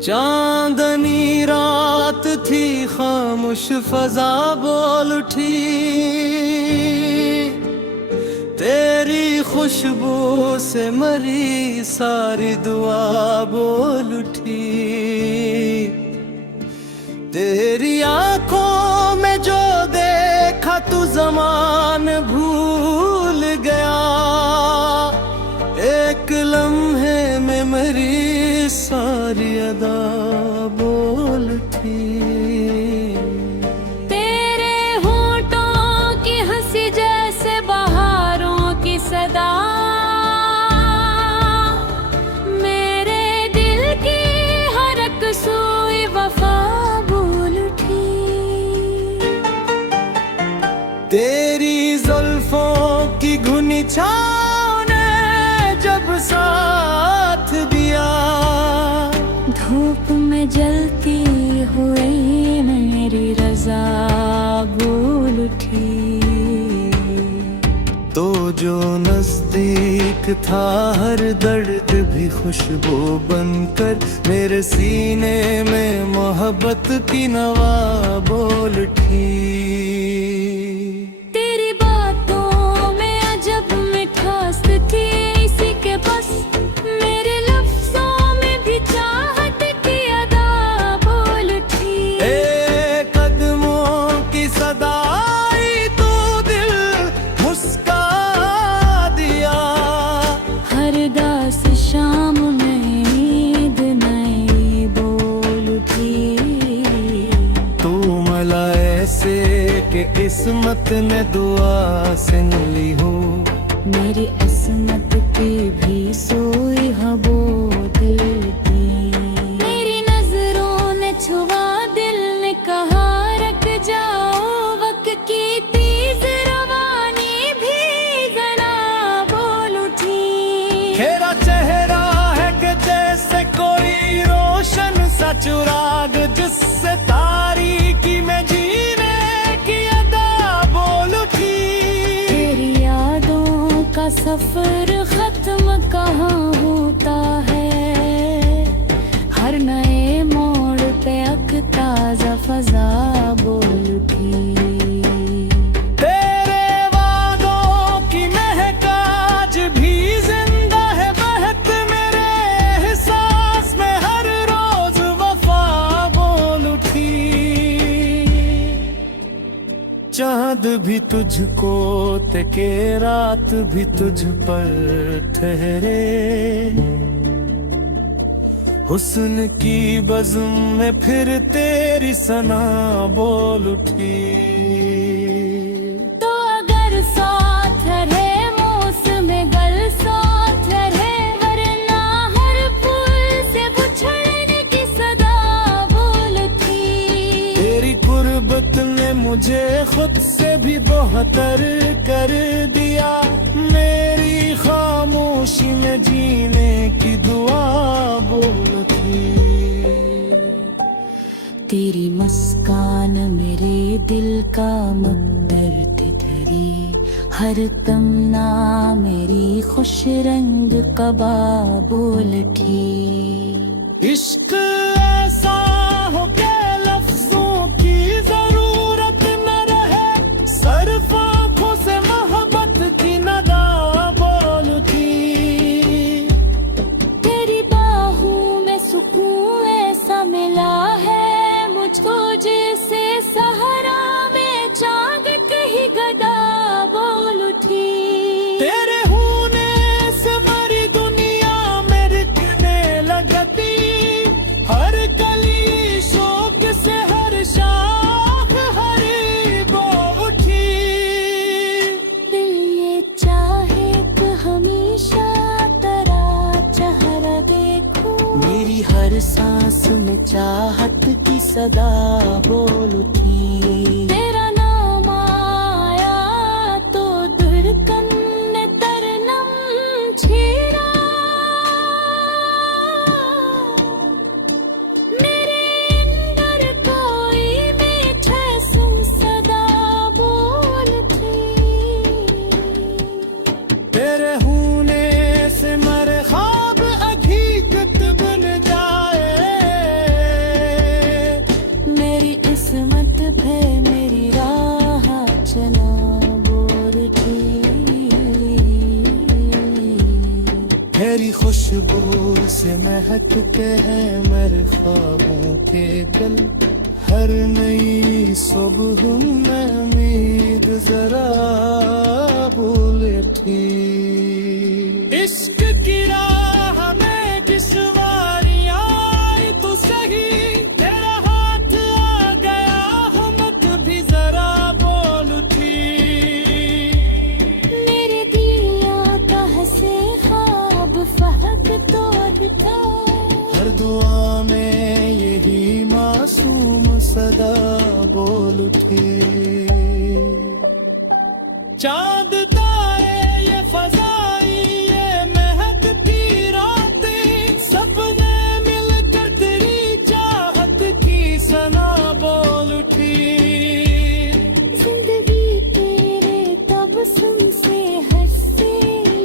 चांदनी रात थी, खामोश फजा बोल उठी, तेरी खुशबू से मरी सारी दुआ बोल उठी। तेरी आंखों में जो देखा तू ज़मान भूल गया, एक लम्हे में मेरी सारी अदा बोल उठी। तेरे होठों की हंसी जैसे बहारों की सदा, मेरे दिल की हर एक सोई वफा बोल उठी। तेरी जुल्फों की घुनी छाँव ने जब साथ दिया, धूप में जलती हुई मेरी रज़ा बोल उठी। तो जो नजदीक था हर दर्द भी खुशबू बनकर मेरे सीने में मोहब्बत की नवा बोल उठी। तेरी बातों में अजब मिठास थी, इसी के बस मेरे लफ्जों में भी चाहत की अदा बोल उठी। कदमों की सदाई तो दिल मुस्का दिया, हर दास शाम में ईद नई बोल उठी। तू मला ऐसे कि किस्मत ने दुआ सिन ली हो, मेरी असमत की भी सोई हबो दिल की। मेरी नजरों ने छुआ, दिल ने कहा रख जाओ, वक्त की तेज रवानी भी जना बोल उठी। तेरा चेहरा है कि जैसे कोई रोशन सा चुराग, जिससे तारीकी में जीने की अदा बोल उठी। तेरी यादों का सफर खत्म कहाँ होता है, हर नए मोड़ पे अक ताजा फजा बोल उठी। तेरे वादों की महक आज भी जिंदा है, बहक मेरे एहसास में हर रोज वफा बोल उठी। चांद भी तुझको तके, रात भी तुझ पर ठहरे, हुस्न की बज़्म में फिर तेरी सना बोल उठी। तो अगर साथ रहे मौसम गल साथ रहे, वरना हर फूल से बुछड़ने की सदा बोल उठी। तेरी गुर्बत ने मुझे खुद से भी बेहतर कर दिया, मेरी खामोशी में जीने की दुआ बोल उठी। तेरी मुस्कान मेरे दिल का मुक्तर थी धरी, हर तमन्ना मेरी खुश रंग कबा बोल उठी। इश्क ऐसा हो के लफ्जों की जरूरत न रहे, सिर्फ आंखों से मोहब्बत की नदा बोल उठी। तेरी बाहों में सुकून ऐसा मिला है मुझको, जैसे सहारा में चांद कहीं गदा बोल उठी। तेरे होने से मरी दुनिया मेरे किने लगती, हर कली शौक से हर शाख हरी बो उठी। दिल ये चाहे कि हमेशा तेरा चेहरा देखूं, मेरी हर सांस में चाहत की सदा बोल उठी। तेरा नाम आया तो धड़कन ने तरनम छेड़ा, मेरे अंदर कोई बेचैनी किस्मत पे मेरी राह चला बोल ठीक। तेरी खुशबू से महकते हैं मेरे ख्वाबों के दिल। हर नई सुबह में उम्मीद जरा बोले ठीक। इश्क की राह में किस वारियां आई तू सही, तेरा हाथ आ गया हमत भी जरा बोल ठीक। मेरे दिल आता हंसे ख्वाब फहक तोड़ता, हर दुआ में यही मासूम सदा बोल उठी। चांद तारे ये फजाई ये महकती रातें, सपने मिलकर तेरी चाहत की सना बोल उठी। जिंदगी तेरे तबस्सुम से हंसने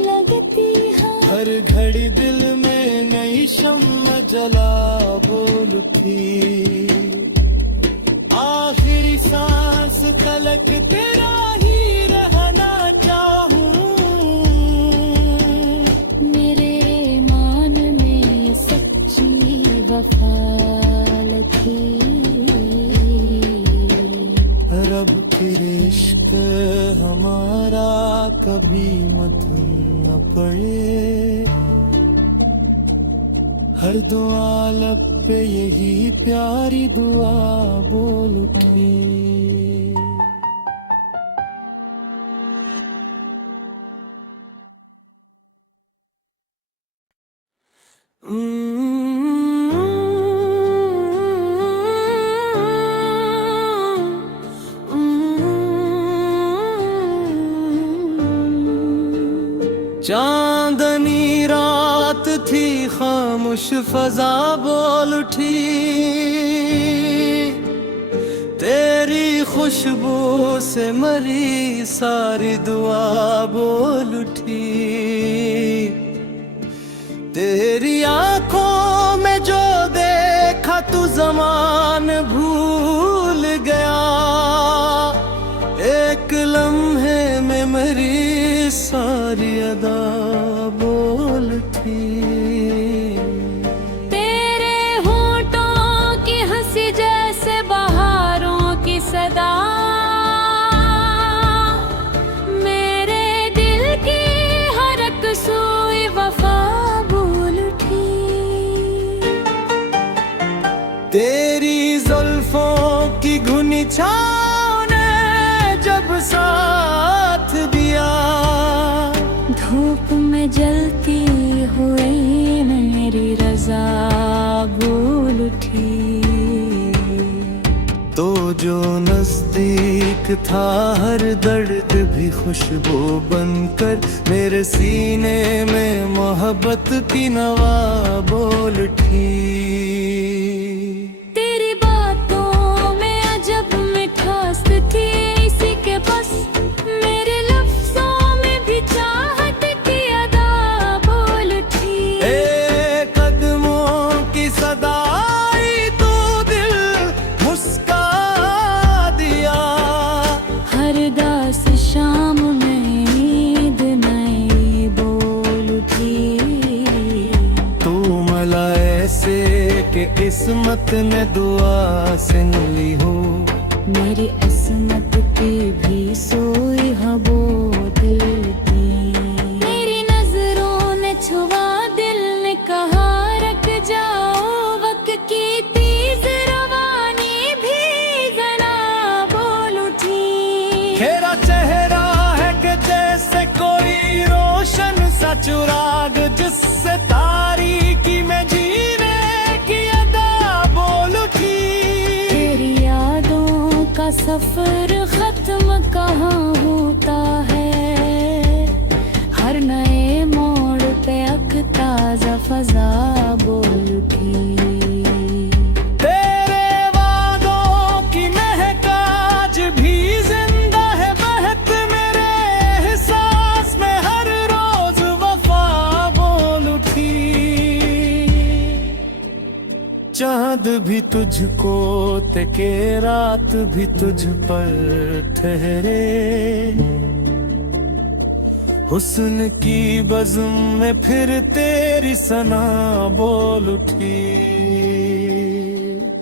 लगती है, हर घड़ी दिल में नई शम्म जला बोल उठी। आखिरी सांस तलक तेरा ही रहना चाहूं, मेरे मान में सच्ची वफा थी। रब तेरे इश्क हमारा कभी मत न पड़े। हर दुआ लब पे यही प्यारी दुआ बोल उठी। चांदनी रात थी खामोश फजा बोल उठी, तेरी खुशबू से मरी सारी दुआ बोल उठी। तेरी आंखों में जो देखा तू ज़मान भूल गया, एक लम्हे में मेरी सारी अदा बोल उठी। तेरे होठों की हंसी जैसे बहारों की सदा, मेरे दिल की हर एक सोई वफा बोल उठी। तेरी जुल्फों की घुनी छाँव ने जब साथ दिया, धूप में जलती हुई मेरी रजा बोल उठी। तो जो नजदीक था हर दर्द भी खुशबू बनकर मेरे सीने में मोहब्बत की नवा बोल उठी। तेरी बातों में अजब मिठास थी, इसी के बस मेरे लफ्जों में भी चाहत की अदा बोल उठी। कदमों की सदाई तो दिल मुस्का दिया, हर दास शाम में ईद नई बोल उठी। तू मला ऐसे कि किस्मत ने दुआ सिन ली हो, मेरी असमत की भी सोई हबो दिल की। मेरी नजरों ने छुआ दिल ने कहा रख जाओ, वक्त की तेज रवानी भी जरा बोल उठी। तेरा चेहरा है कि जैसे कोई रोशन सा चुराग, जिससे तारीकी में जीने की अदा बोल उठी। तेरी यादों का सफर खत्म कहाँ होता है, हर नए मोड़ पे अक ताजा फजा बोल उठी। तेरे वादों की महक आज भी जिंदा है, महक मेरे एहसास में हर रोज वफा बोल उठी। चांद भी तुझको ते के रात भी तुझ पर ठहरे। हुस्न की बज़्म में फिर तेरी सना बोल उठी।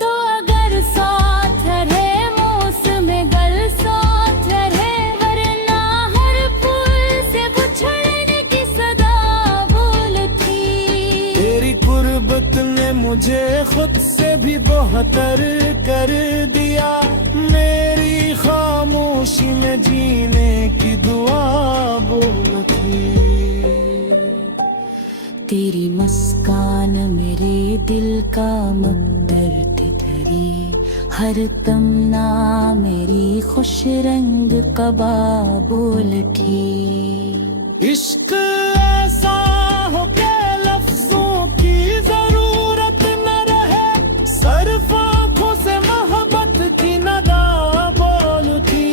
तो अगर साथ रहे मौसम गल साथ रहे, वरना हर फूल से बिछड़ने की सदा बोल थी। तेरी गुर्बत ने मुझे खुद से भी बेहतर कर दिया। मेरी खामोशी में जीने की दुआ बोल थी। तेरी मुस्कान मेरे दिल का मकदर तितरी, हर तमना मेरी खुश रंग कबा बोल थी। इश्क ऐसा हो के लफ्जों की जरूरत न रहे, सिर्फ आंखों से मोहब्बत की नदा बोल थी।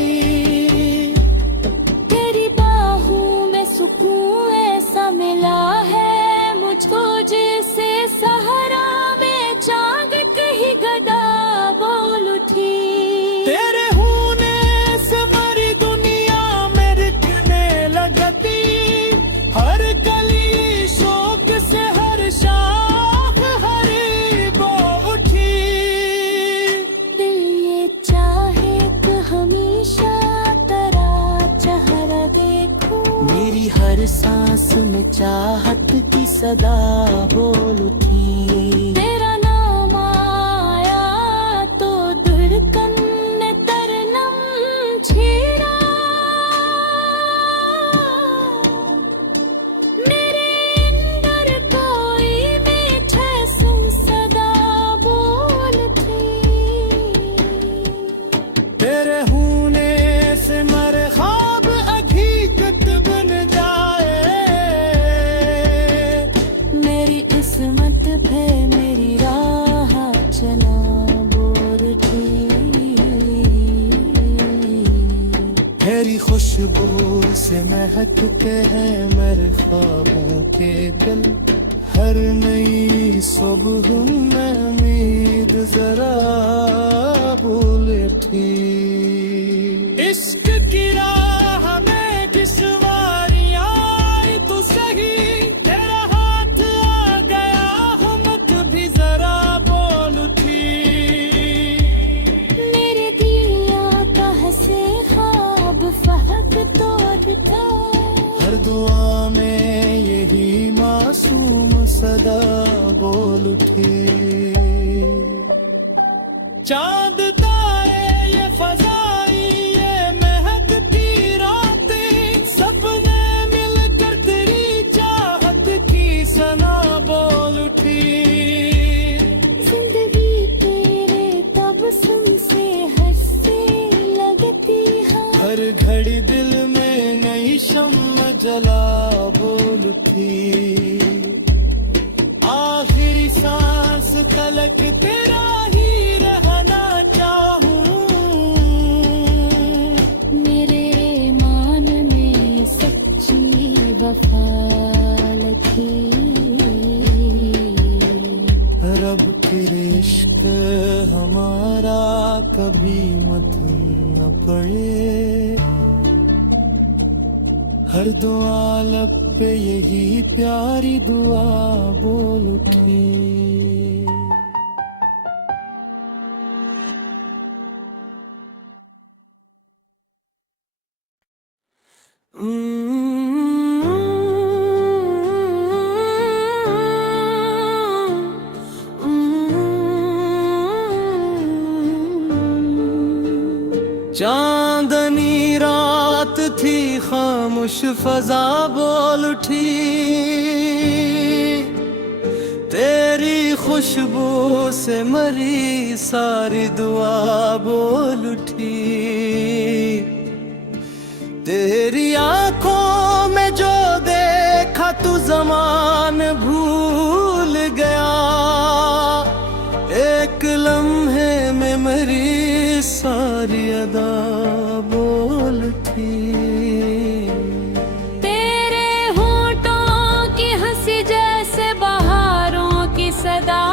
तेरी बाहों में सुकून ऐसा मिला है मुझको, जैसे सहरा में चांद कहीं गदा बोल उठी। तेरे होने से मरी दुनिया में रिकने लगती, हर कली शौक से हर शाख हरी बो उठी। दिल ये चाहे कि हमेशा तेरा चेहरा देखूं, मेरी हर सांस में चाहत की सदा बोल उठी। तेरा नाम आया तो धड़कन ने तरनम छेड़ा, मेरे अंदर कोई मीठा सुन सदा बोल थी। तेरे होने से मरे ख्वाब हकीकत बन जाए। मेरी किस्मत पे मेरी राह चला बोल थी। तेरी खुशबू से महकते हैं मेरे ख्वाबों के दिल, हर नई सुबह में उम्मीद जरा बोल थी। इश्क की राह में किश्वारियां आई तो सही, तेरा हाथ आ गया हिम्मत भी जरा बोल उठी। मेरे दिया का हंसे ख्वाब फहक तोड़ता, हर दुआ में यही मासूम सदा बोल उठी। चांद तारे ये फजाई ये महकती रातें, सपने मिलकर तेरी चाहत की सना बोल उठी। जिंदगी तेरे तबस्सुम से हंसने लगती है, हर घड़ी दिल में नई शम्म जला बोल उठी। आखिरी सांस तलक तेरा ही रहना चाहूं, मेरे मान में सच्ची वफा लगी। रब तेरे इश्क हमारा कभी मत न पड़े, हर दुआ लब पे यही प्यारी दुआ बोल उठी। चांदनी रात थी खामोश फजा बोल उठी, तेरी खुशबू से मरी सारी दुआ बोल उठी। तेरी आंखों में जो देखा तू ज़मान भूल गया, एक लम्हे में मेरी सारी अदा बोल थी। तेरे होठों की हंसी जैसे बहारों की सदा,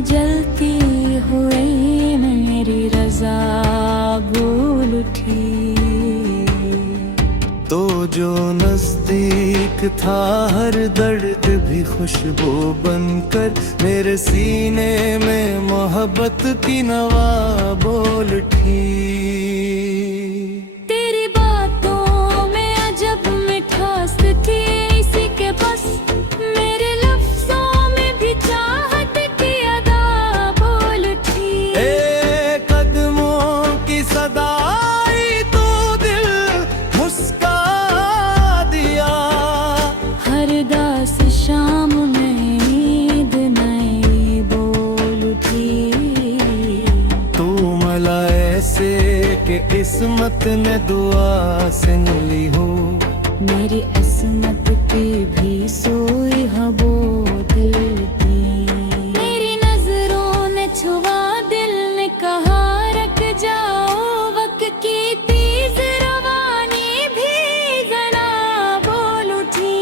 में जलती हुई मेरी रजा बोल उठी। तो जो नजदीक था हर दर्द भी खुशबू बनकर मेरे सीने में मोहब्बत की नवा बोल उठी। तेरी बातों में अजब मिठास थी इसी के बस मेरे लफ्जों में भी चाहत की अदा बोल उठी। कदमों की सदाई तो दिल मुस्का दिया। हर दास शाम में नींद नई बोल उठी। तू मला ऐसे कि किस्मत ने दुआ सुन ली हो। मेरी असमत की भी सोई हबो दिल की। मेरी नजरों ने छुआ दिल ने कहा रख जाओ वक्त की तेज रवानी भी गना बोल उठी।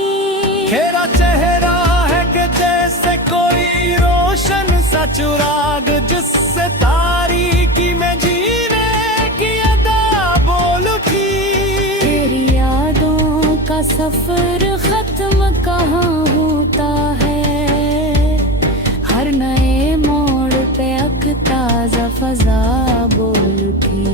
तेरा चेहरा है कि जैसे कोई रोशन सा चिराग जिससे तारीकी में जीने की अदा बोल उठी। तेरी यादों का सफर खत्म कहाँ होता है। हर नए मोड़ पे अक ताजा फजा बोल उठी।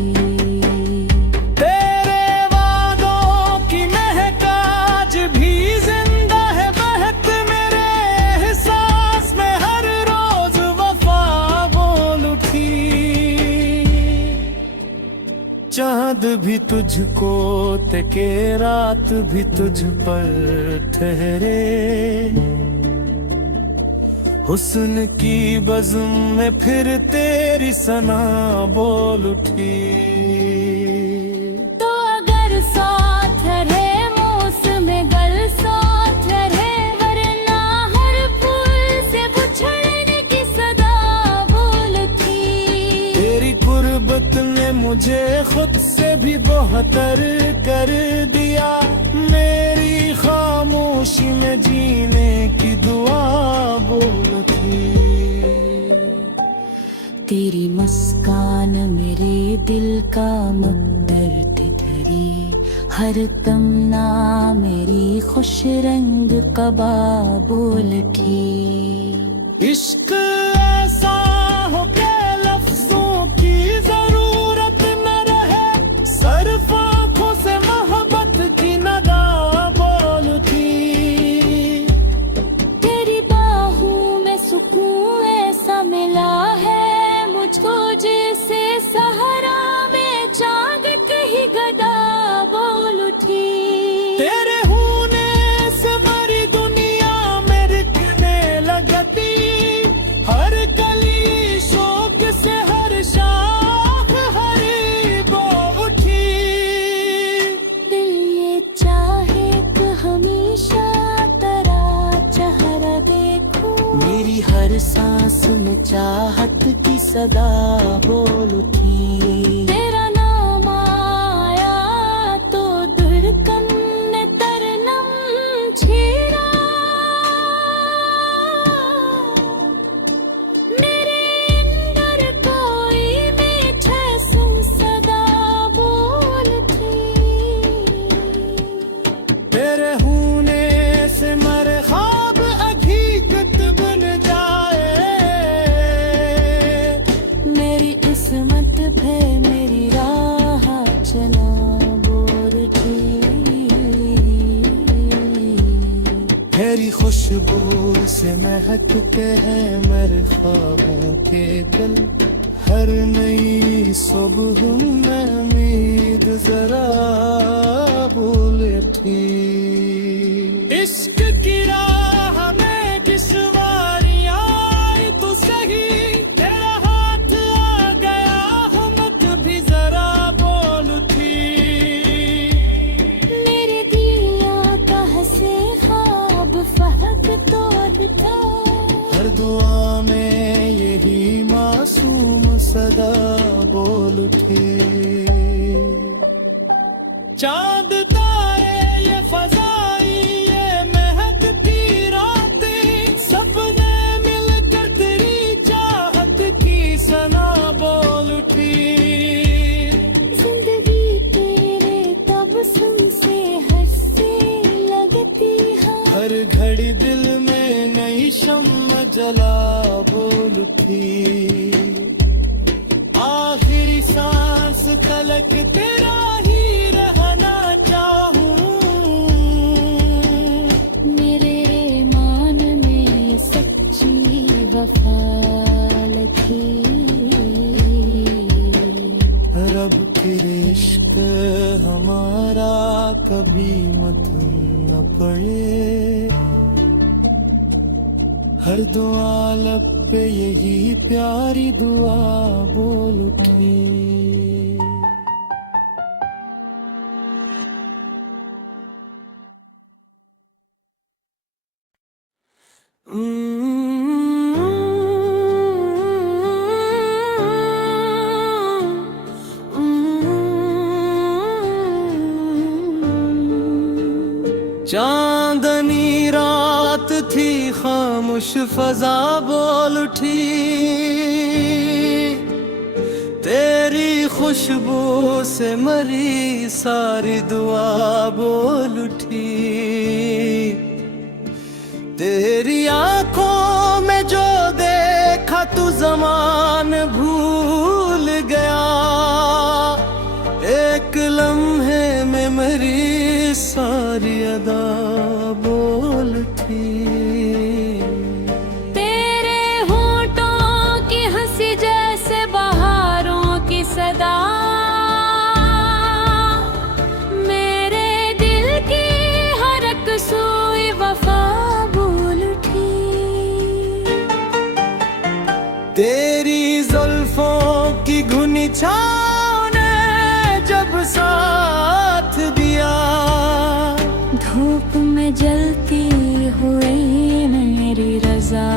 तेरे वादों की महक आज भी जिंदा है बहक मेरे एहसास में हर रोज वफा बोल उठी। चांद भी तुझको तके रात भी तुझ पर ठहरे। हुस्न की बज़्म में फिर तेरी सना बोल उठी। तो अगर साथ रहे मौसम गल साथ रहे वरना हर फूल से उछलने की सदा बोल उठी। तेरी गुर्बत ने मुझे खुद से भी बेहतर कर दिया। मेरी खामोशी में जीने की दुआ बोल उठी। तेरी मुस्कान मेरे दिल का मुक्तर तितरी। हर तमना मेरी खुश रंग कबा बोल उठी। इश्क ऐसा हो के लफ्जों की जरूरत न रहे। सिर्फ आंखों से मोहब्बत की नदा बोल उठी। तेरी बाहों में सुकून ऐसा मिला है मुझको जैसे सहारा में चांद कहीं गदा बोल उठी। तेरे होने से मरी दुनिया में रिकने लगती। हर कली शौक से हर शाख हरी बो उठी। दिल ये चाहे कि हमेशा तेरा चेहरा देखूं। मेरी हर सांस में चाहत की सदा बोल उठी। तेरा नाम आया तो धड़कन ने तरनम छेड़ा। मेरे अंदर कोई मीठा सुन सदा बोल उठी। तेरे होने से मरे ख्वाब हकीकत बन जाए। मेरी किस्मत पे मेरी राह चना बोल उठी। तेरी खुशबू से महक के हैं मेरे ख्वाबों के दिल। हर नई सुबह में उम्मीद जरा बोल उठी। इश्क की राह में किश्वारियां आई तो सही। तेरा हाथ आ गया हमत भी जरा बोल उठी। मेरे दिया कह से ख्वाब फहक तोड़ता। हर दुआ में यही मासूम सदा बोल उठी। चांद तारे ये फजाई ये महकती रातें सपने मिलकर तेरी चाह में जला बोल उठी। आखिरी सांस तलक तेरा ही रहना चाहूं। मेरे मान में ये सच्ची वफा लगी। रब के इश्क हमारा कभी मत न पड़े। हर दुआ लब पे यही प्यारी दुआ बोल उठी। चांदनी रात थी खामोश फजा बोल उठी। तेरी खुशबू से मरी सारी दुआ बोल उठी। तेरी आंखों में जो देखा तू ज़मान भूल गया। एक लम्हे में मेरी सारी अदा बोल उठी। तेरे होठों की हंसी जैसे बहारों की सदा। मेरे दिल की हर एक सोई वफा बोल उठी। तेरी जुल्फों की घुनी छाँव ने जब साथ दिया। धूप में जलती हुई मेरी रज़ा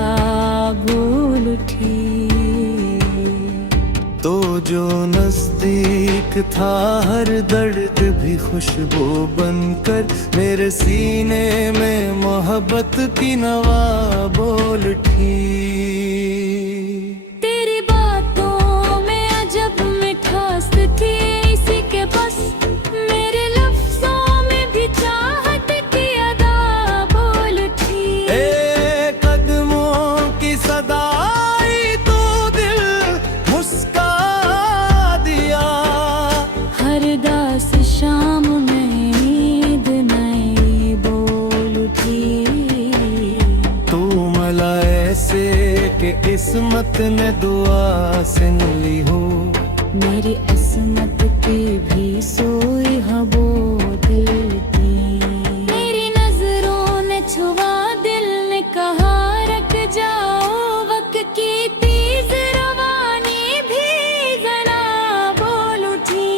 बोल उठी। तो जो नजदीक था हर दर्द भी खुशबू बनकर मेरे सीने में मोहब्बत की नवा बोल उठी। तेरी बातों में अजब मिठास थी इसी के बस। मेरे लफ्जों में भी चाहत की अदा बोल उठी। कदमों की सदाई तो दिल मुस्का दिया। हर दास शाम में ईद नई बोल उठी। तू मला ऐसे कि किस्मत ने दुआ सिन ली हो। मेरी असमत की भी सोई हबो दिल की। मेरी नजरों ने छुआ दिल ने कहा रख जाओ। वक्त की तेज रवानी भी जना बोल उठी।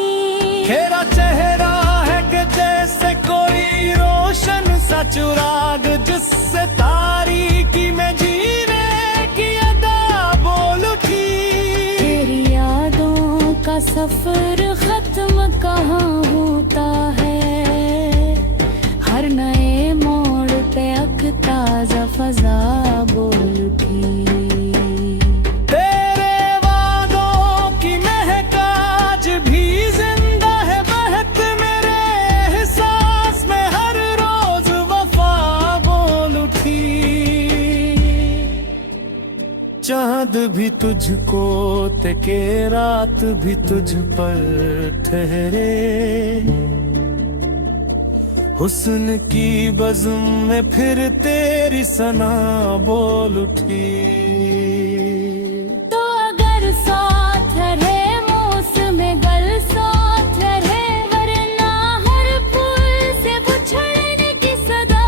तेरा चेहरा है कि जैसे कोई रोशन सा चिराग जिससे तारीकी में जीने की अदा बोल उठी। तेरी यादों का सफर खत्म कहाँ होता है। हर नए मोड़ पे अक ताजा फजा बोल उठी। तेरे वादों की महक आज भी जिंदा है महक मेरे एहसास में हर रोज वफा बोल उठी। चांद भी तुझको तके रात भी तुझ पर ठहरे। हुस्न की बज़्म में फिर तेरी सना बोल उठी। तो अगर साथ रहे मौसम गल साथ रहे। वरना हर फूल से उछलने की सदा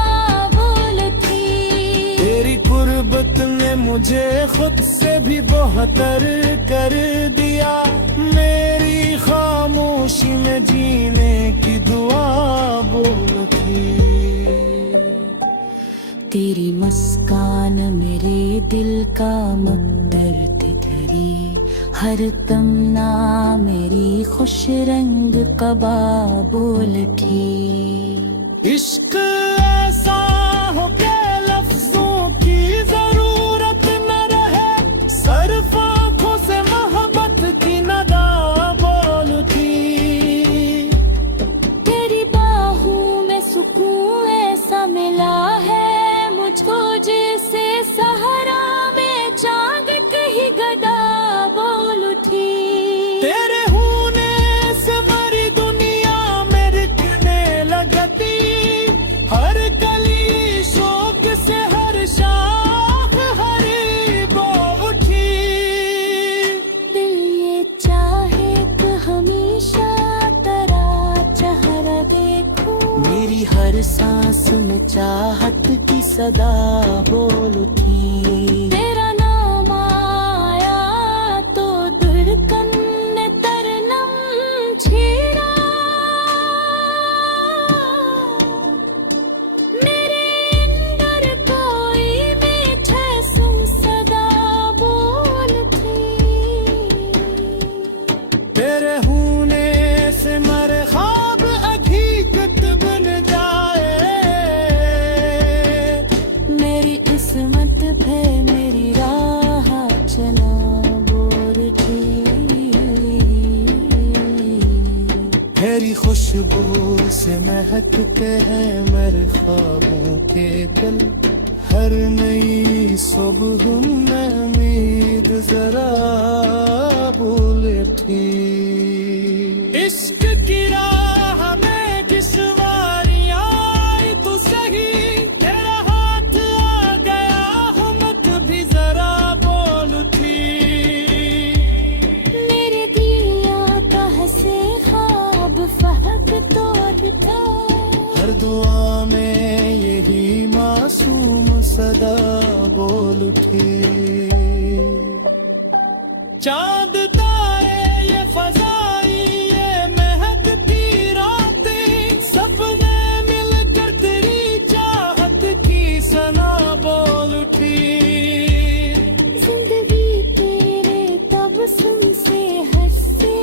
बोल उठी। तेरी कुर्बत ने मुझे खुद से भी बेहतर कर दिया। मेरी खामोशी में जीने की दुआ बोल उठी। तेरी मुस्कान मेरे दिल का मुक्तर तितरी। हर तमन्ना मेरी खुश रंग कबा बोल उठी। इश्क ऐसा हो के लफ्जों की जरूरत न रहे। सिर्फ आंखों से मोहब्बत की नदा बोल उठी। तेरी बाहों में सुकून ऐसा मिला है मुझको जैसे सहारा सदा बोल उठी। तेरा नाम आया तो धड़कन ने तरनम छेड़ा, मेरे अंदर कोई मीठे सुन सदा बोल उठी। तेरे होने से मेरे ख्वाब हकीकत बन जाए, मेरी किस्मत पे मेरी राह चला बोल उठी। तेरी खुशबू से महकते हैं मेरे ख्वाबों के दिल, हर नई सुबह में उम्मीद जरा बोल उठी। इश्क की राह में किस वारियां आई तू सही, तेरा हाथ आ गया हिम्मत भी जरा बोल उठी। मेरे दिया कह से ख्वाब फहक तोड़ता, हर दुआ में यही मासूम सदा बोल उठी। चांद तारे ये फजाई ये महकती रातें, सपने मिलकर तेरी चाहत की सना बोल उठी। जिंदगी तेरे तबस्सुम से हंसने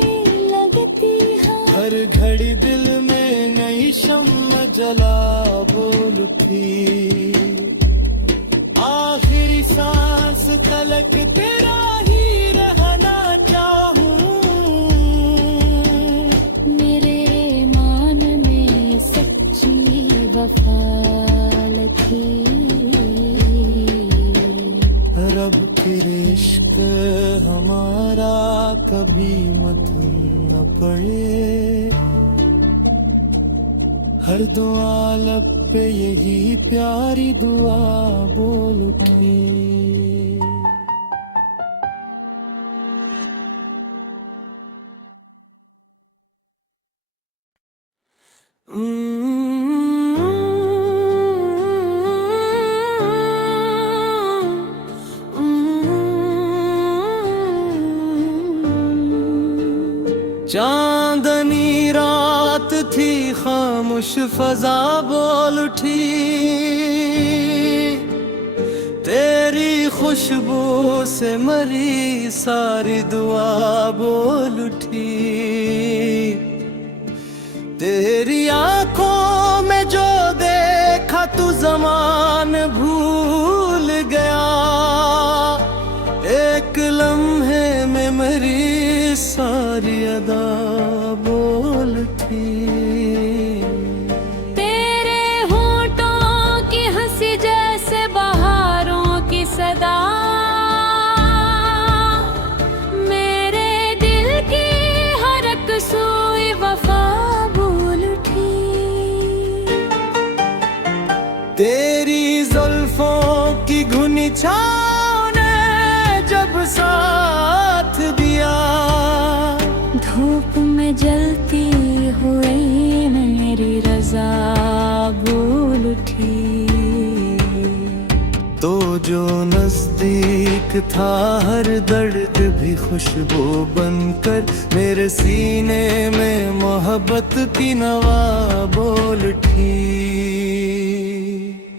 लगती है, हर घड़ी दिल में नई शम्म जला बोल उठी। आखिरी सांस तलक तेरा ही रहना चाहूं, मेरे मान में सच्ची वफा लगी। रब तेरे इश्क हमारा कभी मत न पड़े, हर दुआ लब पे यही प्यारी दुआ बोल उठी। चांदनी रात थी खामोश फजा बोल उठी, तेरी खुशबू से मरी सारी दुआ बोल उठी। तेरी आंखों में जो देखा तू जमान भूल गया, एक लम्हे में मेरी सारी अदा बोल उठी। तेरे होठों की हंसी जैसे बहारों की सदा, मेरे दिल की हर एक सोई वफा बोल उठी। तेरी जुल्फों की घुनी छाँव ने जब साथ दिया, धूप में जलती हुई मेरी रजा बोल उठी। तो जो नजदीक था हर दर्द भी खुशबू बनकर मेरे सीने में मोहब्बत की नवा बोल उठी।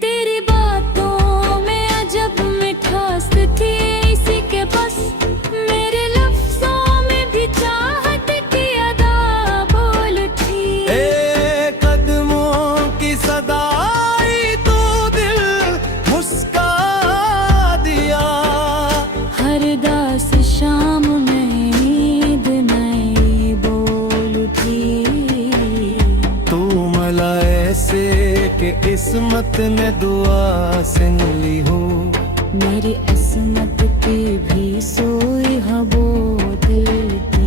तेरी बातों में अजब मिठास थी, इसी के बस मेरे लफ्जों में भी चाहत की अदा बोल उठी। कदमों की सदाई तो दिल मुस्का दिया, हर दास शाम में नींद नई बोल उठी। तू मला ऐसे के किस्मत ने दुआ सिन ली हो, मेरी असमत की भी सोई हबो दिल की।